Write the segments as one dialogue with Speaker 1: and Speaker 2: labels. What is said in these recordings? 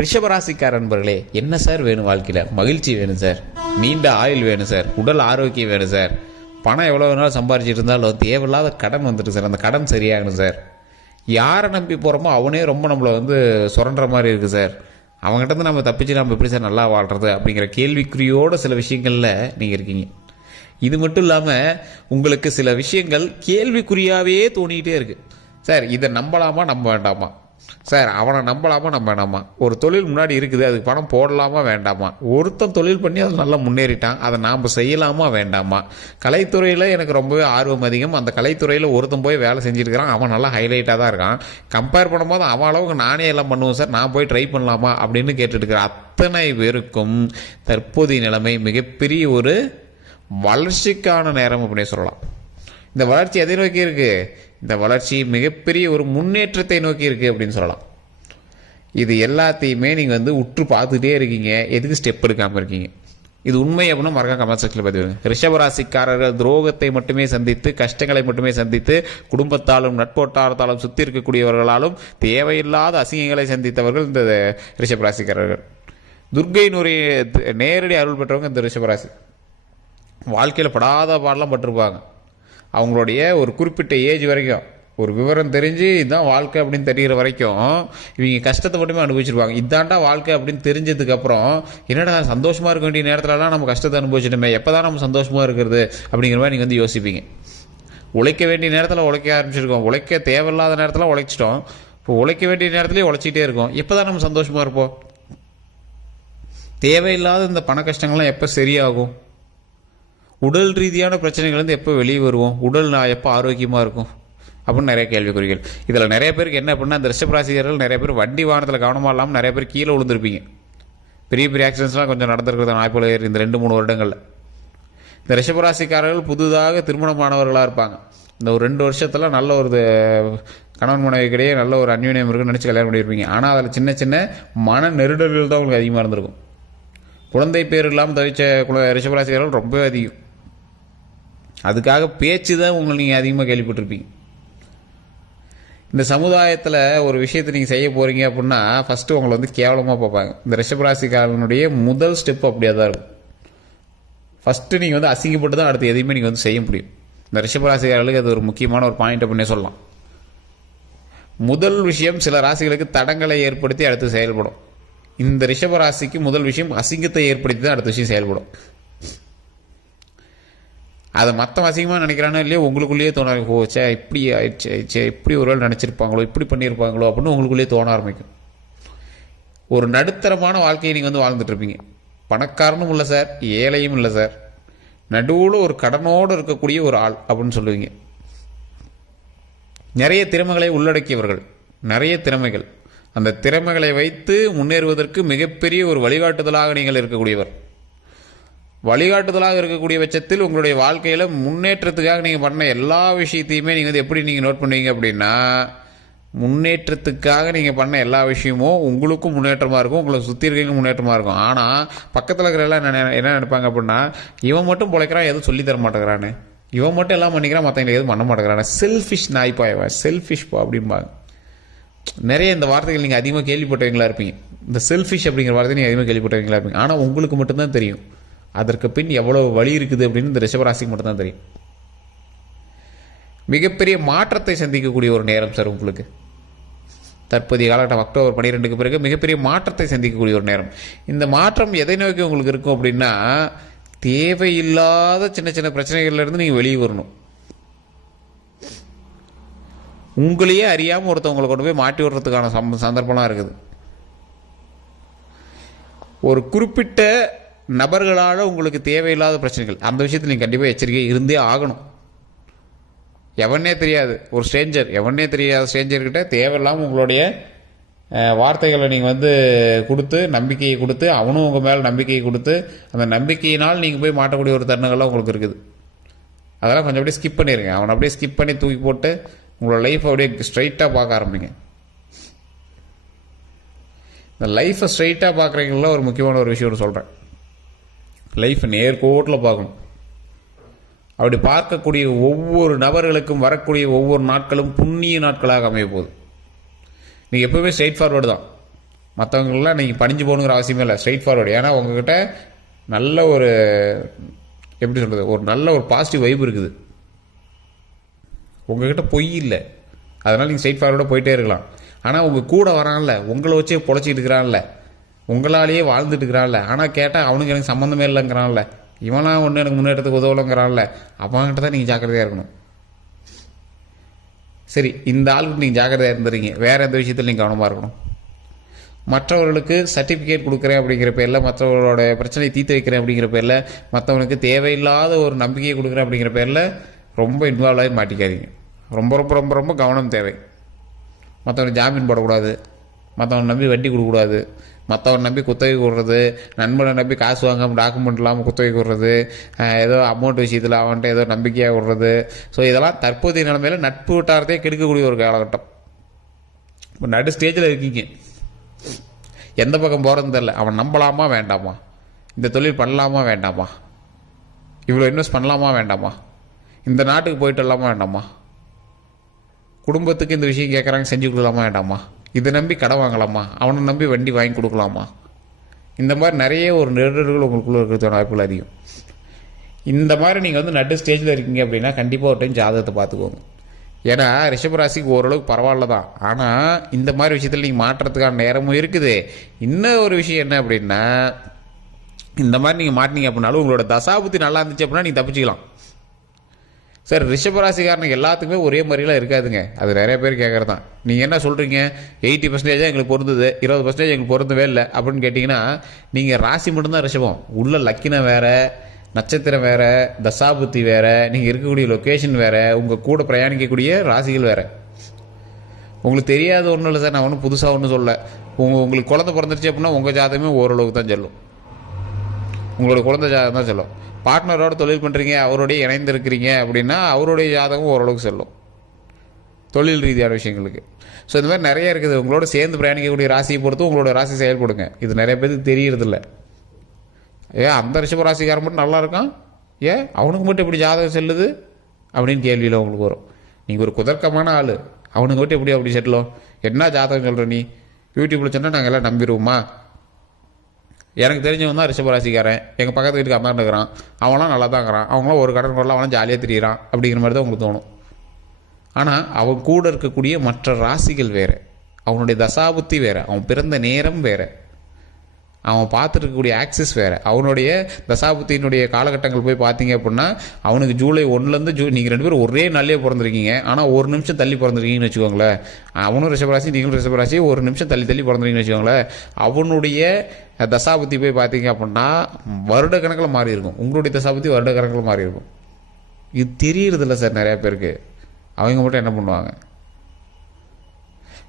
Speaker 1: ரிஷபராசிக்கார நண்பர்களே என்ன சார் வேணும் வாழ்க்கையில்? மகிழ்ச்சி வேணும் சார். நீண்ட ஆயுள் வேணும் சார். உடல் ஆரோக்கியம் வேணும் சார். பணம் எவ்வளோ வேணாலும் சம்பாரிச்சிட்டு இருந்தாலும் தேவையில்லாத கடன் வந்துட்டு சார். அந்த கடன் சரியாகணும் சார். யாரை நம்பி போகிறோமோ அவனே ரொம்ப நம்மளை வந்து சுரண்டுற மாதிரி இருக்குது சார். அவங்ககிட்ட நம்ம தப்பிச்சு நம்ம எப்படி சார் நல்லா வாழ்கிறது அப்படிங்கிற கேள்விக்குறியோட சில விஷயங்களில் நீங்கள் இருக்கீங்க. இது மட்டும் இல்லாமல் உங்களுக்கு சில விஷயங்கள் கேள்விக்குறியாகவே தோணிக்கிட்டே இருக்குது சார் இதை நம்பலாமா? நம்ப வேண்டாமா? சார் அவனை நம்பலாமா? நம்ப வேணாமா ஒரு தொழில் முன்னாடி இருக்குது அதுக்கு பணம் போடலாமா வேண்டாமா? ஒருத்தன் தொழில் பண்ணி அது நல்லா முன்னேறிட்டான். அதை நாம் செய்யலாமா வேண்டாமா? கலைத்துறையில் எனக்கு ரொம்பவே ஆர்வம் அதிகம். அந்த கலைத்துறையில் ஒருத்தன் போய் வேலை செஞ்சுருக்கிறான் அவன் நல்லா ஹைலைட்டாக தான் இருக்கான். கம்பேர் பண்ணும்போது அவன் அளவுக்கு நானே எல்லாம் பண்ணுவேன் சார். நான் போய் ட்ரை பண்ணலாமா அப்படின்னு கேட்டுட்டு அத்தனை பேருக்கும் தற்போதைய நிலைமை மிகப்பெரிய ஒரு வளர்ச்சிக்கான நேரம் அப்படின்னு சொல்லலாம். இந்த வளர்ச்சி எதை நோக்கி இருக்குது இந்த வளர்ச்சி மிகப்பெரிய ஒரு முன்னேற்றத்தை நோக்கி இருக்கு அப்படின்னு சொல்லலாம். இது எல்லாத்தையுமே நீங்கள் வந்து உற்று பார்த்துட்டே இருக்கீங்க. எதுக்கு ஸ்டெப் எடுக்காமல் இருக்கீங்க? இது உண்மை அப்படின்னா மறக்காம கமெண்ட் செக்ஷனில் பதிவுங்க ரிஷபராசிக்காரர்கள் துரோகத்தை மட்டுமே சந்தித்து கஷ்டங்களை மட்டுமே சந்தித்து குடும்பத்தாலும் நட்போட்டாரத்தாலும் சுற்றி இருக்கக்கூடியவர்களாலும் தேவையில்லாத அசிங்கங்களை சந்தித்தவர்கள் இந்த ரிஷபராசிக்காரர்கள். துர்கை நூறி நேரடி அருள் பெற்றவங்க இந்த ரிஷபராசி. வாழ்க்கையில் படாத பாடலாம் பட்டிருப்பாங்க. அவங்களுடைய ஒரு குறிப்பிட்ட ஏஜ் வரைக்கும். ஒரு விவரம் தெரிஞ்சு இதுதான் வாழ்க்கை அப்படின்னு தெரிகிற வரைக்கும் இவங்க கஷ்டத்தை மட்டுமே அனுபவிச்சிருப்பாங்க இதாண்டா வாழ்க்கை அப்படின்னு தெரிஞ்சதுக்கப்புறம் என்னடா சந்தோஷமாக இருக்க வேண்டிய நேரத்துலலாம் நம்ம கஷ்டத்தை அனுபவிச்சிட்டோமே எப்போ தான் நம்ம சந்தோஷமாக இருக்கிறது அப்படிங்கிற மாதிரி நீங்கள் வந்து யோசிப்பீங்க. உழைக்க வேண்டிய நேரத்தில் உழைக்க ஆரம்பிச்சிருக்கோம். உழைக்க தேவையில்லாத நேரத்தில் உழைச்சிட்டோம். இப்போ உழைக்க வேண்டிய நேரத்துலேயே உழைச்சிட்டே இருக்கோம். எப்போ தான் நம்ம சந்தோஷமாக இருப்போம்? தேவையில்லாத இந்த பண கஷ்டங்கள்லாம் எப்போ சரியாகும்? உடல் ரீதியான பிரச்சனைகள்லேருந்து எப்போ வெளியே வருவோம்? உடல் நான் எப்போ ஆரோக்கியமாக இருக்கும்? அப்படின்னு நிறைய கேள்விக்குறிகள். இதில் நிறைய பேருக்கு என்ன அப்படின்னா இந்த ரிஷபராசிகர்கள் நிறைய பேர் வண்டி வாகனத்தில் கவனமாக இல்லாமல் நிறைய பேர் கீழே விழுந்திருப்பீங்க. பெரிய பெரிய ஆக்சிடென்ட்ஸ்லாம் கொஞ்சம் நடந்திருக்கிறது வாய்ப்புகள் இருக்கு இந்த ரெண்டு மூணு வருடங்களில். இந்த ரிஷபராசிக்காரர்கள் புதுதாக திருமணமானவர்களாக இருப்பாங்க. இந்த ஒரு ரெண்டு வருஷத்தில் நல்ல ஒரு கணவன் மனைவிக்கிடையே நல்ல ஒரு அந்யோன்யம் இருக்குன்னு நினச்சி கல்யாணம் பண்ணியிருப்பீங்க ஆனால் அதில் சின்ன சின்ன மன நெருடல்கள் தான் உங்களுக்கு அதிகமாக இருந்திருக்கும். குழந்தை பேர் இல்லாமல் தவிச்ச குழ ரிஷபராசிக்காரர்கள் ரொம்பவே அதிகம். அதுக்காக பேச்சு தான் உங்களை நீங்கள் அதிகமாக கேள்விப்பட்டிருப்பீங்க. இந்த சமுதாயத்தில் ஒரு விஷயத்தை நீங்கள் செய்ய போகிறீங்க அப்படின்னா ஃபஸ்ட்டு உங்களை வந்து கேவலமாக பார்ப்பாங்க. இந்த ரிஷபராசிக்காரனுடைய முதல் ஸ்டெப் அப்படியே தான் இருக்கும். ஃபஸ்ட்டு நீங்கள் வந்து அசிங்கப்பட்டு தான் அடுத்து எதையுமே நீங்கள் வந்து செய்ய முடியும். இந்த ரிஷபராசிக்காரர்களுக்கு அது ஒரு முக்கியமான ஒரு பாயிண்ட் அப்படின்னே சொல்லலாம். முதல் விஷயம் சில ராசிகளுக்கு தடங்களை ஏற்படுத்தி அடுத்து செயல்படும். இந்த ரிஷபராசிக்கு முதல் விஷயம் அசிங்கத்தை ஏற்படுத்தி தான் அடுத்த விஷயம் செயல்படும். அதை மற்ற அசிங்கமாக நினைக்கிறானோ இல்லையோ உங்களுக்குள்ளேயே தோண ஓ சே இப்படி ஆயிடுச்சு சே இப்படி ஒருவேளை நினச்சிருப்பாங்களோ இப்படி பண்ணியிருப்பாங்களோ அப்படின்னு உங்களுக்குள்ளேயே தோண ஆரம்பிக்கும். ஒரு நடுத்தரமான வாழ்க்கையை நீங்கள் வந்து வாழ்ந்துட்டு இருப்பீங்க. பணக்காரனும் இல்லை சார் ஏழையும் இல்லை சார். நடுவில் ஒரு கடனோடு இருக்கக்கூடிய ஒரு ஆள் அப்படின்னு சொல்லுவீங்க. நிறைய திறமைகளை உள்ளடக்கியவர்கள் நிறைய திறமைகள். அந்த திறமைகளை வைத்து முன்னேறுவதற்கு மிகப்பெரிய ஒரு வழிகாட்டுதலாக நீங்கள் இருக்கக்கூடியவர். வழிகாட்டுதலாக இருக்கக்கூடிய பட்சத்தில் உங்களுடைய வாழ்க்கையில் முன்னேற்றத்துக்காக நீங்கள் பண்ண எல்லா விஷயத்தையுமே நீங்கள் வந்து எப்படி நீங்கள் நோட் பண்ணுவீங்க அப்படின்னா முன்னேற்றத்துக்காக நீங்கள் பண்ண எல்லா விஷயமும் உங்களுக்கும் முன்னேற்றமாக இருக்கும் உங்களை சுற்றி இருக்கீங்க முன்னேற்றமாக இருக்கும். ஆனால் பக்கத்தில் இருக்கிற எல்லாம் என்ன என்ன நினைப்பாங்க அப்படின்னா இவன் மட்டும் பிழைக்கிறான் எதுவும் சொல்லி தர இவன் மட்டும் எல்லாம் பண்ணிக்கிறான் மற்றவங்களுக்கு எதுவும் பண்ண மாட்டேங்கிறானே. செல்ஃபிஷ் நாய்ப்பா இவன் செல்ஃபிஷ் பா அப்படிம்பாங்க. நிறைய இந்த வார்த்தைகள் நீங்கள் அதிகமாக கேள்விப்பட்டவங்களா இருப்பீங்க. இந்த செல்ஃபிஷ் அப்படிங்கிற வார்த்தை நீங்கள் அதிகமாக கேள்விப்பட்டவங்களா இருப்பீங்க. ஆனால் உங்களுக்கு மட்டும்தான் தெரியும். அதற்கு பின் எவ்வளோ வழி இருக்குது அப்படின்னு இந்த ரிஷபராசிக்கு மட்டும்தான் தெரியும். மிகப்பெரிய மாற்றத்தை சந்திக்கக்கூடிய ஒரு நேரம் சார் உங்களுக்கு. தற்போதைய காலகட்டம் அக்டோபர் பன்னிரெண்டுக்கு பிறகு மிகப்பெரிய மாற்றத்தை சந்திக்கக்கூடிய ஒரு நேரம். இந்த மாற்றம் எதை நோக்கி உங்களுக்கு இருக்கும் அப்படின்னா தேவையில்லாத சின்ன சின்ன பிரச்சனைகள்லேருந்து நீங்கள் வெளியே வரணும். உங்களையே அறியாமல் ஒருத்தவங்களை கொண்டு போய் மாட்டி விடுறதுக்கான சம் சந்தர்ப்பம்லாம் இருக்குது. ஒரு குறிப்பிட்ட நபர்களால் உங்களுக்கு தேவையில்லாத பிரச்சனைகள். அந்த விஷயத்தில் நீங்கள் கண்டிப்பாக எச்சரிக்கை இருந்தே ஆகணும். எவனே தெரியாது. ஒரு ஸ்ட்ரேஞ்சர் எவனே தெரியாத ஸ்ட்ரேஞ்சர்கிட்ட தேவையில்லாமல் உங்களுடைய வார்த்தைகளை நீங்கள் வந்து கொடுத்து நம்பிக்கையை கொடுத்து அவனும் உங்கள் மேலே நம்பிக்கையை கொடுத்து அந்த நம்பிக்கையினால் நீங்கள் போய் மாட்டக்கூடிய ஒரு தருணங்கள்லாம் உங்களுக்கு இருக்குது. அதெல்லாம் கொஞ்சம் அப்படியே ஸ்கிப் பண்ணிடுங்க அவனை அப்படியே ஸ்கிப் பண்ணி தூக்கி போட்டு உங்களோட லைஃப்பை அப்படியே ஸ்ட்ரைட்டாக பார்க்க ஆரம்பிங்க. இந்த லைஃப்பை ஸ்ட்ரைட்டாக பார்க்குறீங்களா ஒரு முக்கியமான ஒரு விஷயம் சொல்கிறேன் லைஃப் நேர்கோட்டில் பார்க்கணும். அப்படி பார்க்கக்கூடிய ஒவ்வொரு நபர்களுக்கும் வரக்கூடிய ஒவ்வொரு நாட்களும் புண்ணிய நாட்களாக அமைய போகுது. நீங்கள் எப்பவுமே ஸ்ட்ரெயிட் ஃபார்வர்டு தான். மற்றவங்களெலாம் நீங்கள் பணிஞ்சு போகணுங்கிற அவசியமே இல்லை. ஸ்ட்ரெயிட் ஃபார்வர்டு ஏன்னா உங்ககிட்ட நல்ல ஒரு எப்படி சொல்கிறது ஒரு நல்ல ஒரு பாசிட்டிவ் வைப் இருக்குது. உங்ககிட்ட பொய் இல்லை. அதனால் நீங்கள் ஸ்ட்ரெயிட் ஃபார்வேர்டாக போயிட்டே இருக்கலாம். ஆனால் உங்கள் கூட வரான்ல உங்களை வச்சே பொழைச்சிட்டு இருக்கிறான்ல உங்களாலேயே வாழ்ந்துட்டு இருக்கிறான்ல ஆனால் கேட்டால் அவனுக்கு எனக்கு சம்மந்தமே இல்லைங்கிறான்ல இவனா ஒன்று எனக்கு முன்னேற்றத்துக்கு உதவலைங்கிறான்ல அவன்கிட்ட தான் நீங்கள் ஜாக்கிரதையாக இருக்கணும். சரி இந்த ஆளுக்கு நீங்கள் ஜாக்கிரதையாக இருந்துறீங்க. வேறு எந்த விஷயத்தில் நீங்கள் கவனமாக இருக்கணும்? மற்றவர்களுக்கு சர்டிஃபிகேட் கொடுக்குறேன் அப்படிங்கிற பேரில் மற்றவர்களோட பிரச்சனையை தீர்த்து வைக்கிறேன் அப்படிங்கிற பேரில் மற்றவனுக்கு தேவையில்லாத ஒரு நம்பிக்கையை கொடுக்குறேன் அப்படிங்கிற பேரில் ரொம்ப இன்வால்வ் ஆகி மாட்டிக்காதீங்க. ரொம்ப ரொம்ப ரொம்ப ரொம்ப கவனம் தேவை. மற்றவனுக்கு ஜாமீன் போடக்கூடாது. மற்றவனை நம்பி வட்டி கொடுக்கக்கூடாது. மற்றவன் நம்பி குத்தகை கொடுறது நண்பனை நம்பி காசு வாங்காமல் டாக்குமெண்ட் இல்லாமல் குத்தகை கொடுறது ஏதோ அமௌண்ட் விஷயத்தில் அவன்கிட்ட ஏதோ நம்பிக்கையாக விடுறது ஸோ இதெல்லாம் தற்போதைய நிலைமையில் நட்பு வட்டாரத்தையே கெடுக்கக்கூடிய ஒரு காலகட்டம். இப்போ நடு ஸ்டேஜில் இருக்கீங்க. எந்த பக்கம் போகிறதுன்னு தெரில அவன் நம்பலாமா வேண்டாமா? இந்த தொழில் பண்ணலாமா வேண்டாமா? இவ்வளோ இன்வெஸ்ட் பண்ணலாமா வேண்டாமா? இந்த நாட்டுக்கு போயிட்டு வரலாமா வேண்டாமா? குடும்பத்துக்கு இந்த விஷயம் கேட்குறாங்க செஞ்சு கொடுக்கலாமா வேண்டாமா? இதை நம்பி கடை வாங்கலாமா? அவனை நம்பி வண்டி வாங்கி கொடுக்கலாமா? இந்த மாதிரி நிறைய ஒரு நெருடர்கள் உங்களுக்குள்ளே இருக்கிறதுக்கான வாய்ப்புகள் அதிகம். இந்த மாதிரி நீங்கள் வந்து நட்டு ஸ்டேஜில் இருக்கீங்க அப்படின்னா கண்டிப்பாக ஒரு டைம் ஜாதகத்தை பார்த்துக்கோங்க. ஏன்னா ரிஷபராசிக்கு ஓரளவுக்கு பரவாயில்ல தான். ஆனால் இந்த மாதிரி விஷயத்தில் நீங்கள் மாற்றுறதுக்கான நேரமும் இருக்குது. இன்னும் ஒரு விஷயம் என்ன அப்படின்னா இந்த மாதிரி நீங்கள் மாட்டினீங்க அப்படின்னாலும் உங்களோட தசாபுத்தி நல்லா இருந்துச்சு அப்படின்னா நீங்கள் தப்பிச்சிக்கலாம். சார் ரிஷபராசிக்காரனுக்கு எல்லாத்துக்குமே ஒரே மாதிரிலாம் இருக்காதுங்க. அது நிறைய பேர் கேட்குறது தான் நீங்கள் என்ன சொல்கிறீங்க எயிட்டி பர்சன்டேஜாக எங்களுக்கு பொருந்தது. இருபது பர்சன்டேஜ் எங்களுக்கு பொருந்தவே இல்லை. அப்படின்னு கேட்டிங்கன்னா நீங்கள் ராசி மட்டும்தான் ரிஷபம். உள்ள லக்கினம் வேறு நட்சத்திரம் வேறு தசாபுத்தி வேறு நீங்கள் இருக்கக்கூடிய லொக்கேஷன் வேறு உங்கள் கூட பிரயாணிக்கக்கூடிய ராசிகள் வேறு. உங்களுக்கு தெரியாத ஒன்றும் இல்லை சார். நான் ஒன்றும் புதுசாக ஒன்றும் சொல்ல உங்கள் உங்களுக்கு குழந்த பிறந்துருச்சு அப்படின்னா உங்கள் ஜாதகமே ஓரளவுக்கு தான் சொல்லும். உங்களோட குழந்தை ஜாதகம் தான் செல்லும். பார்ட்னரோட தொழில் பண்ணுறீங்க அவரோடய இணைந்திருக்கிறீங்க அப்படின்னா அவருடைய ஜாதகம் ஓரளவுக்கு செல்லும். தொழில் ரீதியான விஷயங்களுக்கு. ஸோ இந்த மாதிரி நிறைய இருக்குது. உங்களோட சேர்ந்து பிரயாணிக்கக்கூடிய ராசியை பொறுத்து உங்களோட ராசி செயல்படுங்க. இது நிறைய பேருக்கு தெரியறதில்ல. ஏன் அந்த ரிஷப ராசிக்காரன் மட்டும் நல்லா இருக்கான்? ஏன் அவனுக்கு மட்டும் எப்படி ஜாதகம் செல்லுது? அப்படின்னு கேள்வியில் உங்களுக்கு வரும். நீங்கள் ஒரு குதர்க்கமான ஆள். அவனுக்கு மட்டும் எப்படி அப்படி செல்லும் என்ன ஜாதகம் சொல்கிற நீ? யூடியூப்பில் சொன்னால் நாங்கள் எல்லாம் நம்பிடுவோமா? எனக்கு தெரிஞ்சவன் தான் ரிஷபராசிக்காரன் எங்கள் பக்கத்து வீட்டுக்கு அம்மா இருக்கிறான். அவன்லாம் நல்லா தான் இருக்கிறான் அவங்களாம் ஒரு கடன் கொள்ள அவனும் ஜாலியாக திரியிறான் அப்படிங்கிற மாதிரி தான் உங்களுக்கு தோணும். ஆனால் அவன் கூட இருக்கக்கூடிய மற்ற ராசிகள் வேறு. அவனுடைய தசாபுத்தி வேறு. அவன் பிறந்த நேரம் வேறு. அவன் பார்த்துருக்கக்கூடிய ஆக்சிஸ் வேறு. அவனுடைய தசாபுத்தியினுடைய காலகட்டங்கள் போய் பார்த்தீங்க அப்படின்னா அவனுக்கு ஜூலை ஒன்றுலேருந்து ஜூ நீங்கள் ரெண்டு பேரும் ஒரே நாள்லேயே பிறந்திருக்கீங்க. ஆனால் ஒரு நிமிஷம் தள்ளி பிறந்திருக்கீங்கன்னு வச்சுக்கோங்களேன். அவனும் ரிஷபராசி நீங்களும் ரிஷபராசி ஒரு நிமிஷம் தள்ளி தள்ளி பிறந்திருக்கீங்கன்னு வச்சுக்கோங்களேன். அவனுடைய தசாபுத்தி போய் பார்த்தீங்க அப்படின்னா வருட கணக்கில் மாறி இருக்கும். உங்களுடைய தசாபுத்தி வருட கணக்கில் மாறி இருக்கும். இது தெரியறதில்ல சார் நிறையா பேருக்கு. அவங்க மட்டும் என்ன பண்ணுவாங்க?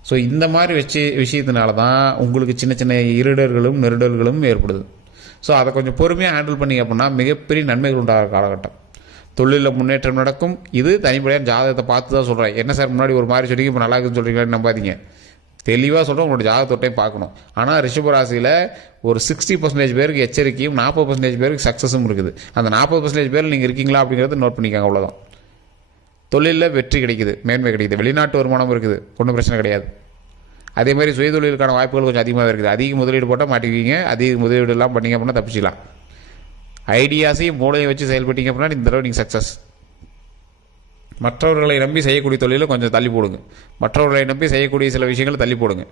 Speaker 1: ஸோ இந்த மாதிரி வச்சு விஷயத்தினால தான் உங்களுக்கு சின்ன சின்ன இருடர்களும் நெருடல்களும் ஏற்படுது. ஸோ அதை கொஞ்சம் பொறுமையாக ஹேண்டில் பண்ணிங்க அப்படின்னா மிகப்பெரிய நன்மைகள் உண்டாகிற காலகட்டம். தொழிலில் முன்னேற்றம் நடக்கும். இது தனிப்படையாக ஜாதகத்தை பார்த்து தான் சொல்கிறேன் என்ன சார் முன்னாடி ஒரு மாதிரி சொல்லி இப்போ நல்லா இருக்குன்னு சொல்கிறீங்களான்னு நம்பாதீங்க. தெளிவாக சொல்கிறோம் உங்களோட ஜாதகத்தொட்டையும் பார்க்கணும். ஆனால் ரிஷபராசியில் ஒரு சிக்ஸ்டி பர்சன்டேஜ் பேருக்கு எச்சரிக்கையும் நாற்பது பர்சன்டேஜ் பேருக்கு சக்ஸஸும் இருக்குது. அந்த நாற்பது பர்சன்டேஜ் பேர் நீங்கள் இருக்கீங்களா அப்படிங்கிறத நோட் பண்ணிக்கோங்க அவ்வளோதான் தொழிலில் வெற்றி கிடைக்குது மேன்மை கிடைக்குது. வெளிநாட்டு வருமானம் இருக்குது. ஒன்றும் பிரச்சனை கிடையாது. அதே மாதிரி சுயதொழிலுக்கான வாய்ப்புகள் கொஞ்சம் அதிகமாக இருக்குது. அதிக முதலீடு போட்டால் மாட்டிக்குவீங்க. அதிக முதலீடு எல்லாம் அப்படின்னா தப்பிச்சிடலாம். ஐடியாஸையும் மூளையை வச்சு செயல்பட்டீங்க அப்படின்னா இந்த தடவை நீங்கள் சக்ஸஸ் மற்றவர்களை நம்பி செய்யக்கூடிய தொழிலை கொஞ்சம் தள்ளி போடுங்க. மற்றவர்களை நம்பி செய்யக்கூடிய சில விஷயங்களை தள்ளி போடுங்க.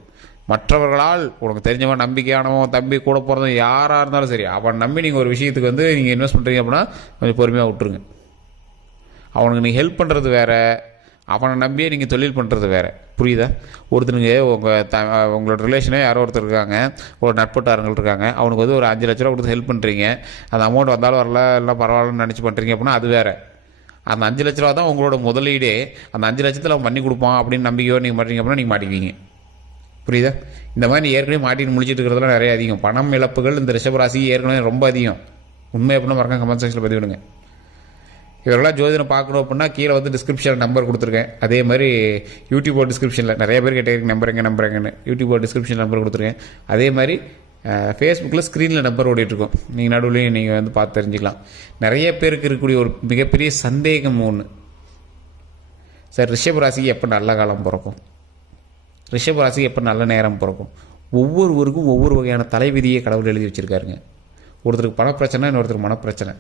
Speaker 1: மற்றவர்களால் உனக்கு தெரிஞ்சவன் நம்பிக்கையானவன் தம்பி கூட போகிறதும் யாராக இருந்தாலும் சரி அவன் நம்பி நீங்கள் ஒரு விஷயத்துக்கு வந்து நீங்கள் இன்வெஸ்ட் பண்ணுறீங்க அப்படின்னா கொஞ்சம் பொறுமையாக விட்டுருங்க. அவனுக்கு நீங்கள் ஹெல்ப் பண்ணுறது வேறு. அவனை நம்பியே நீங்கள் தொழில் பண்ணுறது வேற. புரியுதா? ஒருத்தனுங்க உங்கள் த உங்களோட ரிலேஷனே யாரோ ஒருத்தர் இருக்காங்க. ஒரு நட்பட்டாரங்கள் இருக்காங்க. அவனுக்கு வந்து ஒரு அஞ்சு லட்ச ரூபா கொடுத்து ஹெல்ப் பண்ணுறீங்க அந்த அமௌண்ட் வந்தாலும் வரல எல்லாம் பரவாயில்லன்னு நினச்சி பண்ணுறீங்க அப்படின்னா அது வேறு. அந்த அஞ்சு லட்ச ரூபா தான் உங்களோட முதலீடே. அந்த அஞ்சு லட்சத்தில் அவன் பண்ணி கொடுப்பான் அப்படின்னு நம்பிக்கையோ நீங்கள் பண்ணுறீங்க அப்படின்னா நீங்கள் மாட்டிக்குவீங்க. புரியுதா? இந்த மாதிரி ஏற்கனவே மாட்டின்னு முடிச்சிட்டு இருக்கிறதுலாம் நிறைய அதிகம். பணம் இழப்புகள் இந்த ரிஷபராசி ஏற்கனவே ரொம்ப அதிகம். உண்மை அப்படின்னா மறக்காம கமெண்ட் செக்ஷனில் பதிவிடுங்க. இவரெல்லாம் ஜோதிடம் பார்க்கணும் அப்படின்னா கீழே வந்து டிஸ்கிரிப்ஷனில் நம்பர் கொடுத்துருக்கேன். அதே மாதிரி யூடியூபோட டிஸ்கிரிப்ஷனில் நிறைய பேர் கேட்டே நம்பர் எங்க நம்பர் எங்கன்னு டிஸ்கிரிப்ஷன் நம்பர் கொடுத்துருக்கேன். அதே மாதிரி ஃபேஸ்புக்கில் ஸ்க்ரீனில் நம்பர் ஓடிட்டுருக்கோம். நீங்கள் நடுவுலையும் நீங்கள் வந்து பார்த்து தெரிஞ்சுக்கலாம். நிறைய பேருக்கு இருக்கக்கூடிய ஒரு மிகப்பெரிய சந்தேகம் ஒன்று சார் ரிஷப ராசிக்கு எப்போ நல்ல காலம் பிறக்கும்? ரிஷப ராசிக்கு எப்போ நல்ல நேரம் பிறக்கும்? ஒவ்வொருவருக்கும் ஒவ்வொரு வகையான தலைவிதியை கடவுள் எழுதி வச்சுருக்காருங்க. ஒருத்தருக்கு பணப்பிரச்சனை இன்னொருத்தருக்கு மனப்பிரச்சனை.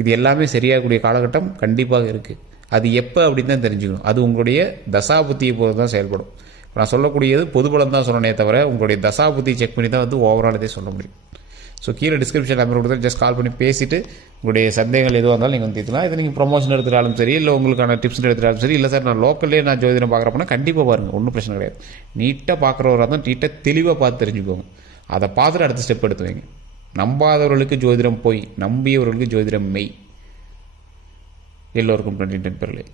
Speaker 1: இது எல்லாமே சரியாகக்கூடிய காலகட்டம் கண்டிப்பாக இருக்குது அது எப்போ அப்படின்னு தான் தெரிஞ்சுக்கணும். அது உங்களுடைய தசாபுத்தியை பொறுத்து தான் செயல்படும். இப்போ நான் சொல்லக்கூடியது பொதுபலம் தான் சொல்லணே தவிர உங்களுடைய தசாபுத்தியை செக் பண்ணி தான் வந்து ஓவரால் இதே சொல்ல முடியும். ஸோ கீழே டிஸ்கிரிப்ஷன் நம்பர் கொடுத்து ஜஸ்ட் கால் பண்ணி பேசிட்டு உங்களுடைய சந்தேகங்கள் எதுவாக இருந்தாலும் நீங்கள் வந்து தீர்க்கலாம் இது நீங்கள் ப்ரொமோஷன் எடுத்துட்டாலும் சரி இல்லை உங்களுக்கான டிப்ஸ் எடுத்துட்டாலும் சரி இல்லை சார் நான் லோக்கல்லே நான் ஜோதிடம் பார்க்குறப்பனா கண்டிப்பாக பாருங்கள் ஒன்றும் பிரச்சனை கிடையாது. நீட்டாக பார்க்குறவராக தான் நீட்டாக தெளிவாக பார்த்து தெரிஞ்சுக்கோங்க. அதை பார்த்துட்டு அடுத்த ஸ்டெப் எடுத்து வைங்க. நம்பாதவர்களுக்கு ஜோதிடம் போய் நம்பியவர்களுக்கு ஜோதிடம் மெய். எல்லோருக்கும் நன்றி நண்பர்களே